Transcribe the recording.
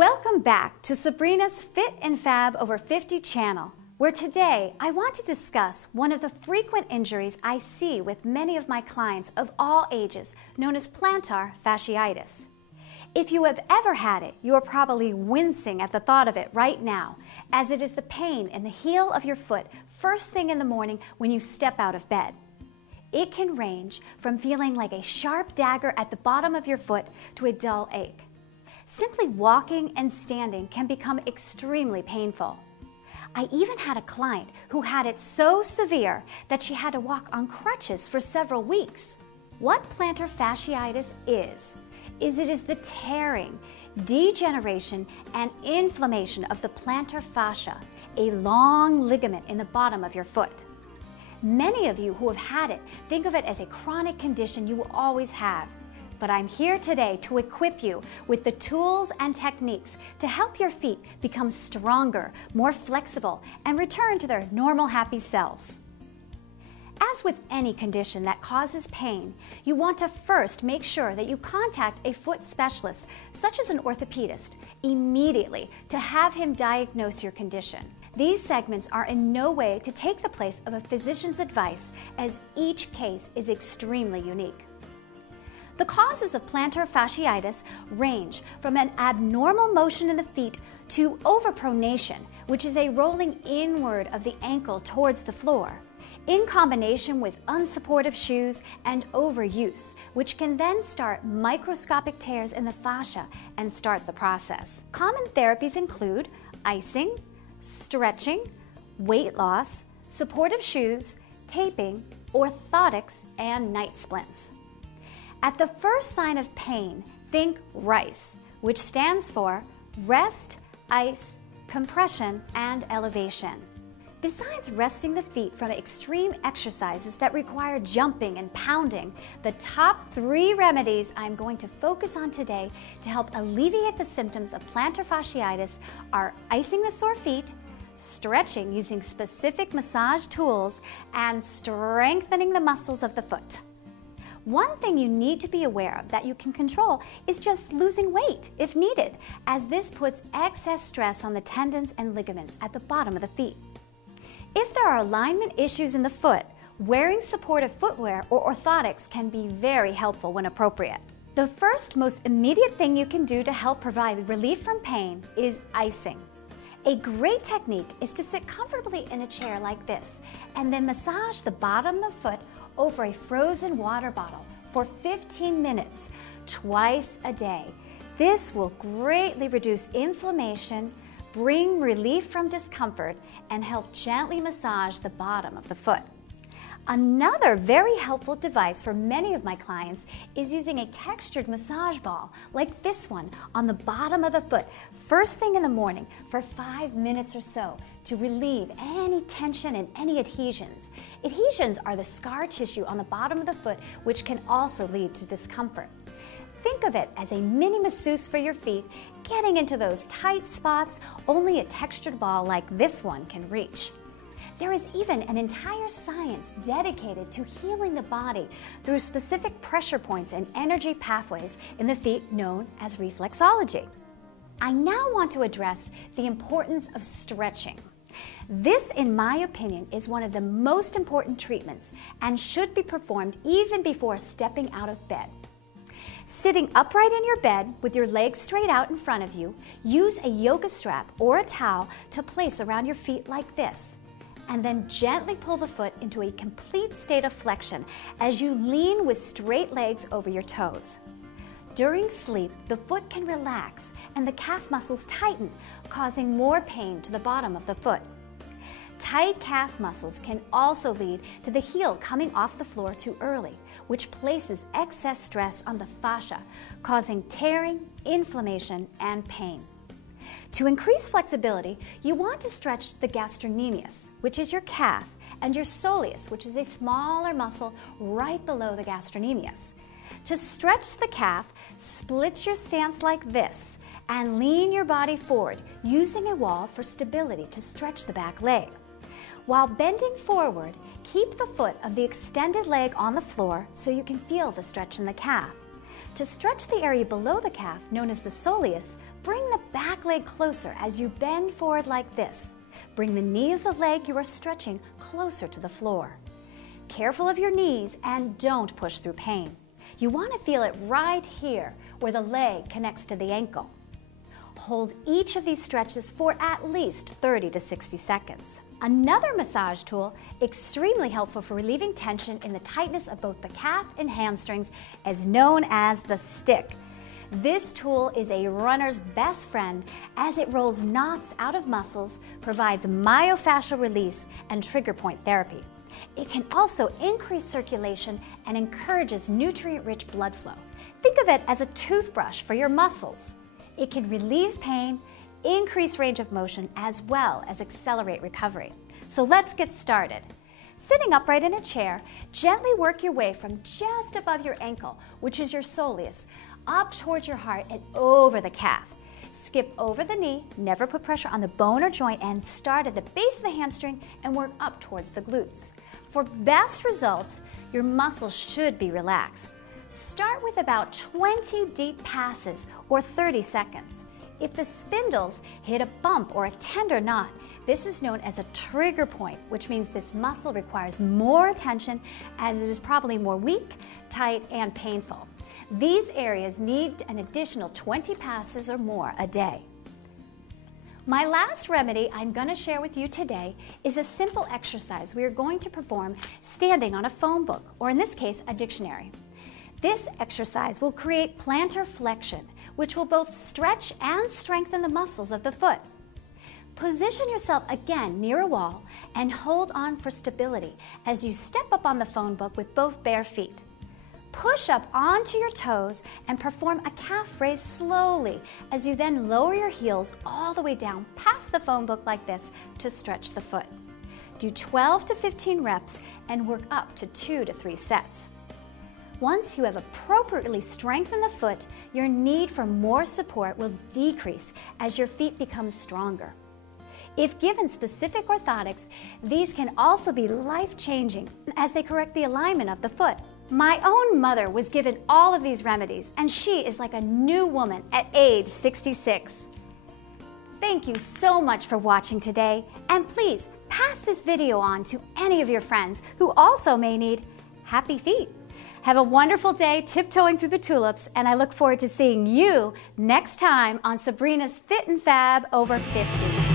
Welcome back to Sabrina's Fit and Fab Over 50 channel, where today I want to discuss one of the frequent injuries I see with many of my clients of all ages, known as plantar fasciitis. If you have ever had it, you are probably wincing at the thought of it right now, as it is the pain in the heel of your foot first thing in the morning when you step out of bed. It can range from feeling like a sharp dagger at the bottom of your foot to a dull ache. Simply walking and standing can become extremely painful. I even had a client who had it so severe that she had to walk on crutches for several weeks. What plantar fasciitis is it is the tearing, degeneration, and inflammation of the plantar fascia, a long ligament in the bottom of your foot. Many of you who have had it think of it as a chronic condition you will always have. But I'm here today to equip you with the tools and techniques to help your feet become stronger, more flexible, and return to their normal happy selves. As with any condition that causes pain, you want to first make sure that you contact a foot specialist, such as an orthopedist, immediately to have him diagnose your condition. These segments are in no way to take the place of a physician's advice, as each case is extremely unique. The causes of plantar fasciitis range from an abnormal motion in the feet to overpronation, which is a rolling inward of the ankle towards the floor, in combination with unsupportive shoes and overuse, which can then start microscopic tears in the fascia and start the process. Common therapies include icing, stretching, weight loss, supportive shoes, taping, orthotics, and night splints. At the first sign of pain, think RICE, which stands for rest, ice, compression, and elevation. Besides resting the feet from extreme exercises that require jumping and pounding, the top 3 remedies I'm going to focus on today to help alleviate the symptoms of plantar fasciitis are icing the sore feet, stretching using specific massage tools, and strengthening the muscles of the foot. One thing you need to be aware of that you can control is just losing weight if needed, as this puts excess stress on the tendons and ligaments at the bottom of the feet. If there are alignment issues in the foot, wearing supportive footwear or orthotics can be very helpful when appropriate. The first most immediate thing you can do to help provide relief from pain is icing. A great technique is to sit comfortably in a chair like this and then massage the bottom of the foot over a frozen water bottle for 15 minutes, twice a day. This will greatly reduce inflammation, bring relief from discomfort, and help gently massage the bottom of the foot. Another very helpful device for many of my clients is using a textured massage ball like this one on the bottom of the foot first thing in the morning for 5 minutes or so to relieve any tension and any adhesions. Adhesions are the scar tissue on the bottom of the foot, which can also lead to discomfort. Think of it as a mini masseuse for your feet, getting into those tight spots only a textured ball like this one can reach. There is even an entire science dedicated to healing the body through specific pressure points and energy pathways in the feet known as reflexology. I now want to address the importance of stretching. This, in my opinion, is one of the most important treatments and should be performed even before stepping out of bed. Sitting upright in your bed with your legs straight out in front of you, use a yoga strap or a towel to place around your feet like this, and then gently pull the foot into a complete state of flexion as you lean with straight legs over your toes. During sleep, the foot can relax and the calf muscles tighten, causing more pain to the bottom of the foot. Tight calf muscles can also lead to the heel coming off the floor too early, which places excess stress on the fascia, causing tearing, inflammation, and pain. To increase flexibility, you want to stretch the gastrocnemius, which is your calf, and your soleus, which is a smaller muscle right below the gastrocnemius. To stretch the calf, split your stance like this and lean your body forward, using a wall for stability to stretch the back leg. While bending forward, keep the foot of the extended leg on the floor so you can feel the stretch in the calf. To stretch the area below the calf, known as the soleus, Bring the back leg closer as you bend forward like this. Bring the knee of the leg you are stretching closer to the floor. Careful of your knees and don't push through pain. You want to feel it right here where the leg connects to the ankle. Hold each of these stretches for at least 30 to 60 seconds. Another massage tool, extremely helpful for relieving tension in the tightness of both the calf and hamstrings, is known as the stick. This tool is a runner's best friend as it rolls knots out of muscles, provides myofascial release, and trigger point therapy. It can also increase circulation and encourages nutrient-rich blood flow. Think of it as a toothbrush for your muscles. It can relieve pain, increase range of motion, as well as accelerate recovery. So let's get started. Sitting upright in a chair, gently work your way from just above your ankle, which is your soleus, up towards your heart and over the calf. Skip over the knee, never put pressure on the bone or joint, and start at the base of the hamstring and work up towards the glutes. For best results, your muscles should be relaxed. Start with about 20 deep passes or 30 seconds. If the spindles hit a bump or a tender knot, this is known as a trigger point, which means this muscle requires more attention as it is probably more weak, tight, and painful. These areas need an additional 20 passes or more a day. My last remedy I'm going to share with you today is a simple exercise we are going to perform standing on a phone book, or in this case, a dictionary. This exercise will create plantar flexion, which will both stretch and strengthen the muscles of the foot. Position yourself again near a wall and hold on for stability as you step up on the phone book with both bare feet. Push up onto your toes and perform a calf raise slowly as you then lower your heels all the way down past the phone book like this to stretch the foot. Do 12 to 15 reps and work up to 2 to 3 sets. Once you have appropriately strengthened the foot, your need for more support will decrease as your feet become stronger. If given specific orthotics, these can also be life-changing as they correct the alignment of the foot. My own mother was given all of these remedies, and she is like a new woman at age 66. Thank you so much for watching today, and please pass this video on to any of your friends who also may need happy feet. Have a wonderful day tiptoeing through the tulips, and I look forward to seeing you next time on Sabrina's Fit and Fab Over 50.